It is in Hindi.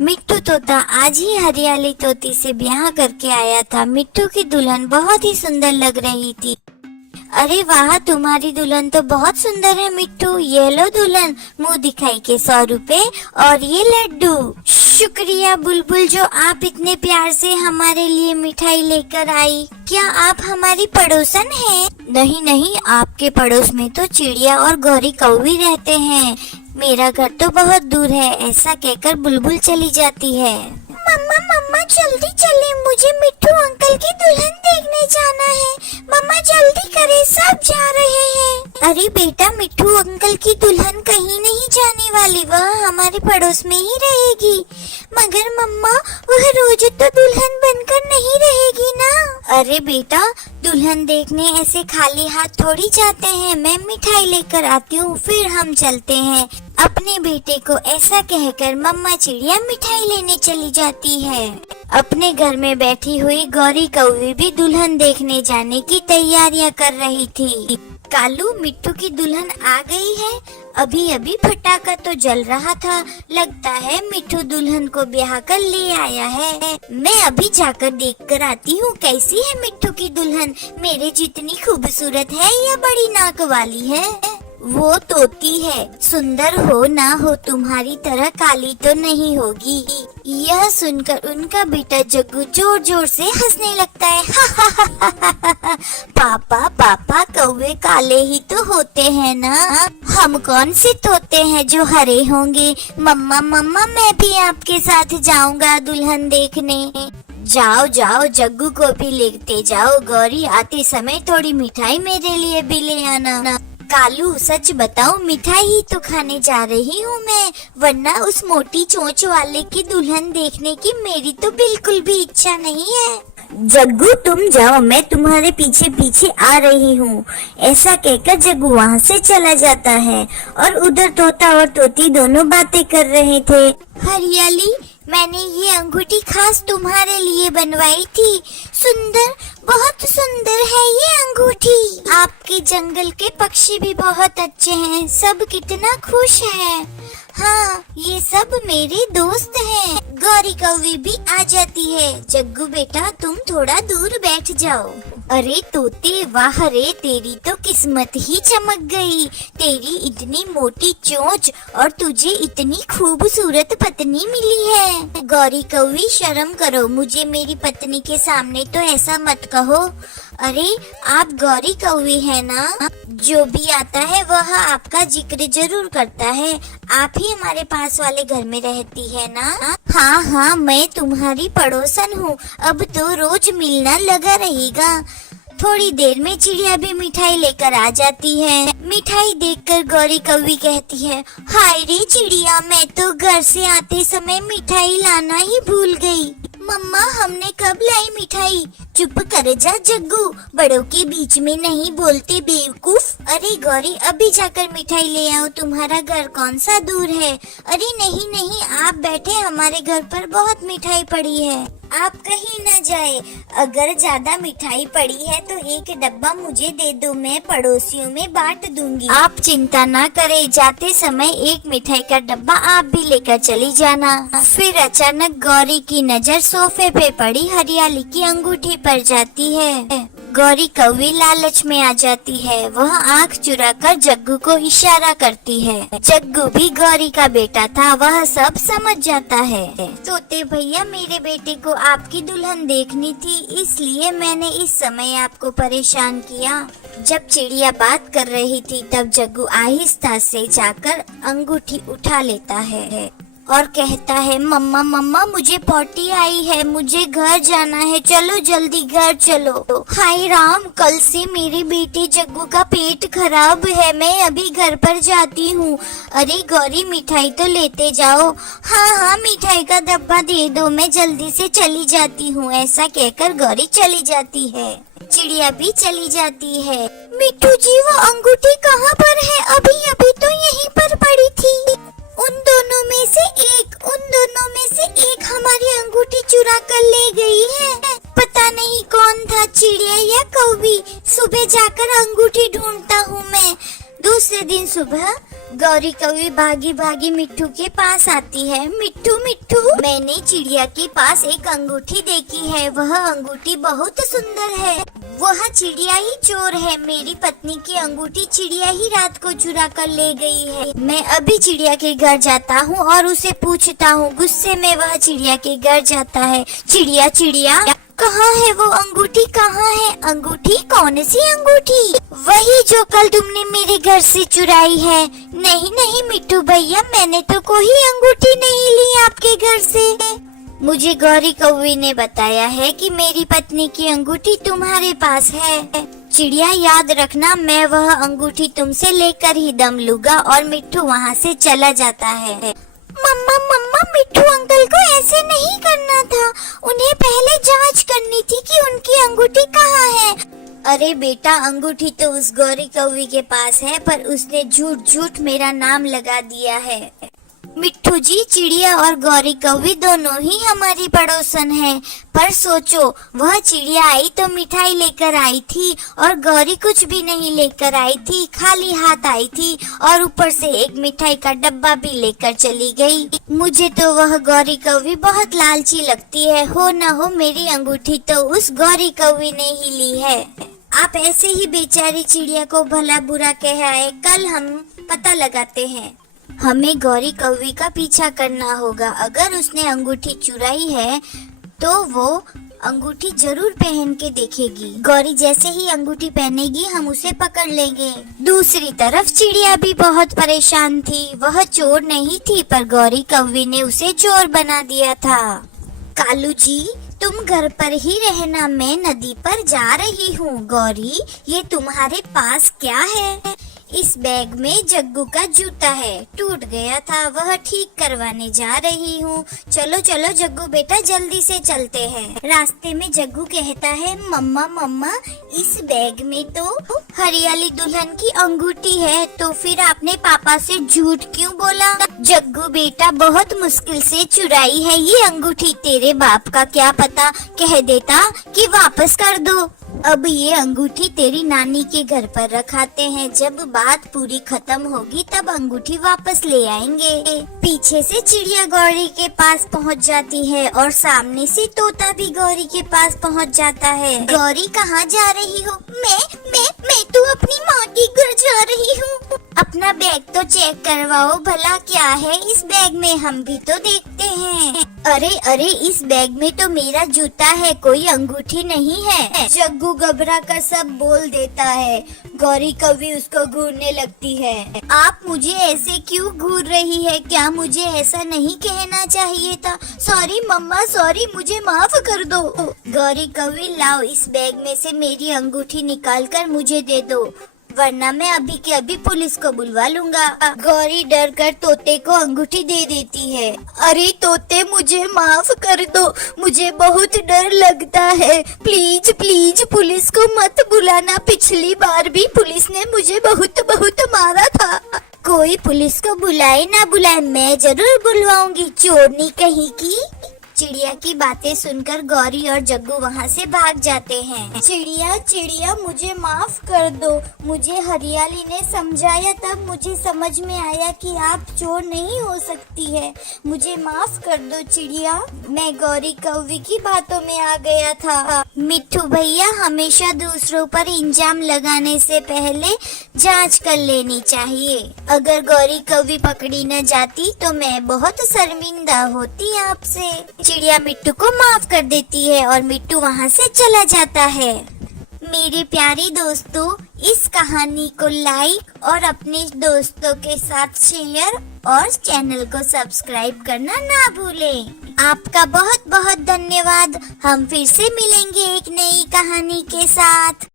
मिट्टू तोता आज ही हरियाली तोती से ब्याह करके आया था। मिट्टू की दुल्हन बहुत ही सुंदर लग रही थी। अरे वाह, तुम्हारी दुल्हन तो बहुत सुंदर है मिट्टू। ये लो दुल्हन, मुंह दिखाई के 100 रुपए और ये लड्डू। शुक्रिया बुलबुल, जो आप इतने प्यार से हमारे लिए मिठाई लेकर आई। क्या आप हमारी पड़ोसन हैं? नहीं नहीं, आपके पड़ोस में तो चिड़िया और गौरी कौवी रहते हैं। मेरा घर तो बहुत दूर है। ऐसा कहकर बुलबुल चली जाती है। मम्मा मम्मा जल्दी चले, मुझे मिट्टू अंकल की दुल्हन देखने जाना है। मम्मा जल्दी करे, सब जा रहे हैं। अरे बेटा, मिट्टू अंकल की दुल्हन कहीं नहीं जाने वाली, वह हमारे पड़ोस में ही रहेगी। मगर मम्मा, वह रोज तो दुल्हन बनकर नहीं रहेगी ना। अरे बेटा, दुल्हन देखने ऐसे खाली हाथ थोड़ी जाते हैं। मैं मिठाई लेकर आती हूँ, फिर हम चलते हैं। अपने बेटे को ऐसा कहकर मम्मा चिड़िया मिठाई लेने चली जाती है। अपने घर में बैठी हुई गौरी कौवी भी दुल्हन देखने जाने की तैयारियां कर रही थी। कालू, मिट्टू की दुल्हन आ गई है। अभी अभी पटाखा तो जल रहा था। लगता है मिट्टू दुल्हन को ब्याह कर ले आया है। मैं अभी जाकर देख कर आती हूँ कैसी है मिट्टू की दुल्हन। मेरे जितनी खूबसूरत है या बड़ी नाक वाली है? वो तोती है, सुंदर हो ना हो तुम्हारी तरह काली तो नहीं होगी। यह सुनकर उनका बेटा जग्गू जोर जोर से हंसने लगता है। पापा पापा, कौवे काले ही तो होते हैं ना। हम कौन से तोते हैं जो हरे होंगे। मम्मा मम्मा, मैं भी आपके साथ जाऊंगा दुल्हन देखने। जाओ जाओ, जग्गू को भी लेते जाओ। गौरी, आते समय थोड़ी मिठाई मेरे लिए भी ले आना। कालू, सच बताओ, मिठाई ही तो खाने जा रही हूँ मैं, वरना उस मोटी चोंच वाले की दुल्हन देखने की मेरी तो बिल्कुल भी इच्छा नहीं है। जग्गू तुम जाओ, मैं तुम्हारे पीछे पीछे आ रही हूँ। ऐसा कहकर जग्गू वहाँ से चला जाता है और उधर तोता और तोती दोनों बातें कर रहे थे। हरियाली, मैंने ये अंगूठी खास तुम्हारे लिए बनवाई थी। सुंदर, बहुत सुंदर है ये अंगूठी। आपके जंगल के पक्षी भी बहुत अच्छे हैं, सब कितना खुश हैं। हाँ, ये सब मेरे दोस्त हैं। गौरी कौवी भी आ जाती है। जग्गू बेटा, तुम थोड़ा दूर बैठ जाओ। अरे तोते, वाह रे, तेरी तो किस्मत ही चमक गई। तेरी इतनी मोटी चोंच और तुझे इतनी खूबसूरत पत्नी मिली है। गौरी कौवी, शर्म करो, मुझे मेरी पत्नी के सामने तो ऐसा मत कहो। अरे आप गौरी कौवी है ना? जो भी आता है वह आपका जिक्र जरूर करता है। आप ही हमारे पास वाले घर में रहती है ना? हाँ हाँ, मैं तुम्हारी पड़ोसन हूँ। अब तो रोज मिलना लगा रहेगा। थोड़ी देर में चिड़िया भी मिठाई लेकर आ जाती है। मिठाई देखकर गौरी कौवी कहती है, हाय रे चिड़िया, मैं तो घर से आते समय मिठाई लाना ही भूल गई। मम्मा, हमने कब लाई मिठाई? चुप कर जा जग्गू, बड़ों के बीच में नहीं बोलते बेवकूफ। अरे गौरी, अभी जाकर मिठाई ले आओ, तुम्हारा घर कौन सा दूर है। अरे नहीं नहीं, आप बैठे, हमारे घर पर बहुत मिठाई पड़ी है। आप कहीं न जाए। अगर ज्यादा मिठाई पड़ी है तो एक डब्बा मुझे दे दो, मैं पड़ोसियों में बांट दूंगी। आप चिंता ना करें, जाते समय एक मिठाई का डब्बा आप भी लेकर चली जाना। फिर अचानक गौरी की नजर सोफे पे पड़ी हरियाली की अंगूठी पर जाती है। गौरी कौवी लालच में आ जाती है। वह आंख चुराकर जग्गू को इशारा करती है। जग्गू भी गौरी का बेटा था, वह सब समझ जाता है। तोते भैया, मेरे बेटे को आपकी दुल्हन देखनी थी, इसलिए मैंने इस समय आपको परेशान किया। जब चिड़िया बात कर रही थी तब जग्गू आहिस्ता से जाकर अंगूठी उठा लेता है और कहता है, मम्मा मम्मा, मुझे पॉटी आई है, मुझे घर जाना है, चलो जल्दी घर चलो। हाय राम, कल से मेरे बेटे जग्गू का पेट खराब है, मैं अभी घर पर जाती हूँ। अरे गौरी, मिठाई तो लेते जाओ। हाँ हाँ, मिठाई का डब्बा दे दो, मैं जल्दी से चली जाती हूँ। ऐसा कहकर गौरी चली जाती है। चिड़िया भी चली जाती है। मिट्टू जी, वो अंगूठी कहाँ पर है? अभी अभी तो यहीं पर पड़ी थी। उन दोनों में से एक हमारी अंगूठी चुरा कर ले गई है। पता नहीं कौन था, चिड़िया या कौवी। सुबह जाकर अंगूठी ढूंढता हूँ मैं। दूसरे दिन सुबह गौरी कौवी भागी भागी मिट्टू के पास आती है। मिट्टू मिट्टू, मैंने चिड़िया के पास एक अंगूठी देखी है, वह अंगूठी बहुत सुंदर है। वह चिड़िया ही चोर है, मेरी पत्नी की अंगूठी चिड़िया ही रात को चुरा कर ले गई है। मैं अभी चिड़िया के घर जाता हूँ और उसे पूछता हूँ। गुस्से में वह चिड़िया के घर जाता है। चिड़िया चिड़िया कहाँ है वो अंगूठी, कहाँ है अंगूठी? कौन सी अंगूठी? वही जो कल तुमने मेरे घर से चुराई है। नहीं नहीं मिट्टू भैया, मैंने तो कोई अंगूठी नहीं ली आपके घर से। मुझे गौरी कौवी ने बताया है कि मेरी पत्नी की अंगूठी तुम्हारे पास है। चिड़िया याद रखना, मैं वह अंगूठी तुमसे लेकर ही दम लूंगा। और मिट्टू वहाँ से चला जाता है। मम्मा मम्मा, मिट्टू अंकल को ऐसे नहीं करना था, उन्हें पहले जांच करनी थी कि उनकी अंगूठी कहाँ है। अरे बेटा, अंगूठी तो उस गौरी कौवी के पास है, पर उसने झूठ झूठ मेरा नाम लगा दिया है। मिट्टू जी, चिड़िया और गौरी कौवी दोनों ही हमारी पड़ोसन हैं, पर सोचो, वह चिड़िया आई तो मिठाई लेकर आई थी और गौरी कुछ भी नहीं लेकर आई थी, खाली हाथ आई थी और ऊपर से एक मिठाई का डब्बा भी लेकर चली गई। मुझे तो वह गौरी कौवी बहुत लालची लगती है। हो न हो मेरी अंगूठी तो उस गौरी कौवी ने ही ली है। आप ऐसे ही बेचारी चिड़िया को भला बुरा कह आए, कल हम पता लगाते हैं। हमें गौरी कौवी का पीछा करना होगा। अगर उसने अंगूठी चुराई है तो वो अंगूठी जरूर पहन के देखेगी। गौरी जैसे ही अंगूठी पहनेगी हम उसे पकड़ लेंगे। दूसरी तरफ चिड़िया भी बहुत परेशान थी। वह चोर नहीं थी, पर गौरी कौवी ने उसे चोर बना दिया था। कालू जी, तुम घर पर ही रहना, मैं नदी पर जा रही हूँ। गौरी, ये तुम्हारे पास क्या है? इस बैग में जग्गू का जूता है, टूट गया था, वह ठीक करवाने जा रही हूँ। चलो चलो जग्गू बेटा, जल्दी से चलते हैं। रास्ते में जग्गू कहता है, मम्मा मम्मा, इस बैग में तो हरियाली दुल्हन की अंगूठी है, तो फिर आपने पापा से झूठ क्यों बोला? जग्गू बेटा, बहुत मुश्किल से चुराई है ये अंगूठी, तेरे बाप का क्या पता, कह देता कि वापस कर दो। अब ये अंगूठी तेरी नानी के घर पर रखाते हैं, जब बात पूरी खत्म होगी तब अंगूठी वापस ले आएंगे। पीछे से चिड़िया गौरी के पास पहुंच जाती है और सामने से तोता भी गौरी के पास पहुंच जाता है। गौरी, कहाँ जा रही हो? मैं तो अपनी माँ के घर जा रही हूँ। अपना बैग तो चेक करवाओ भला, क्या है इस बैग में, हम भी तो देखते हैं। अरे इस बैग में तो मेरा जूता है, कोई अंगूठी नहीं है। जग्गू घबरा कर सब बोल देता है। गौरी कौवी उसको घूरने लगती है। आप मुझे ऐसे क्यों घूर रही है? क्या मुझे ऐसा नहीं कहना चाहिए था? सॉरी मम्मा, सॉरी, मुझे माफ कर दो। गौरी कौवी, लाओ इस बैग में से मेरी अंगूठी निकाल कर मुझे दे दो, वरना मैं अभी के अभी पुलिस को बुलवा लूंगा। गौरी डर कर तोते को अंगूठी दे देती है। अरे तोते, मुझे माफ कर दो, मुझे बहुत डर लगता है, प्लीज प्लीज पुलिस को मत बुलाना, पिछली बार भी पुलिस ने मुझे बहुत बहुत मारा था। कोई पुलिस को बुलाए ना बुलाए, मैं जरूर बुलवाऊंगी, चोरनी कहीं की। चिड़िया की बातें सुनकर गौरी और जग्गू वहाँ से भाग जाते हैं। चिड़िया चिड़िया, मुझे माफ कर दो, मुझे हरियाली ने समझाया, तब मुझे समझ में आया कि आप चोर नहीं हो सकती है, मुझे माफ कर दो चिड़िया, मैं गौरी कौवी की बातों में आ गया था। मिट्टू भैया, हमेशा दूसरों पर इंजाम लगाने से पहले जांच कर लेनी चाहिए। अगर गौरी कौवी पकड़ी न जाती तो मैं बहुत शर्मिंदा होती आपसे। चिड़िया मिट्टू को माफ कर देती है और मिट्टू वहाँ से चला जाता है। मेरे प्यारे दोस्तों, इस कहानी को लाइक और अपने दोस्तों के साथ शेयर और चैनल को सब्सक्राइब करना ना भूलें। आपका बहुत बहुत धन्यवाद। हम फिर से मिलेंगे एक नई कहानी के साथ।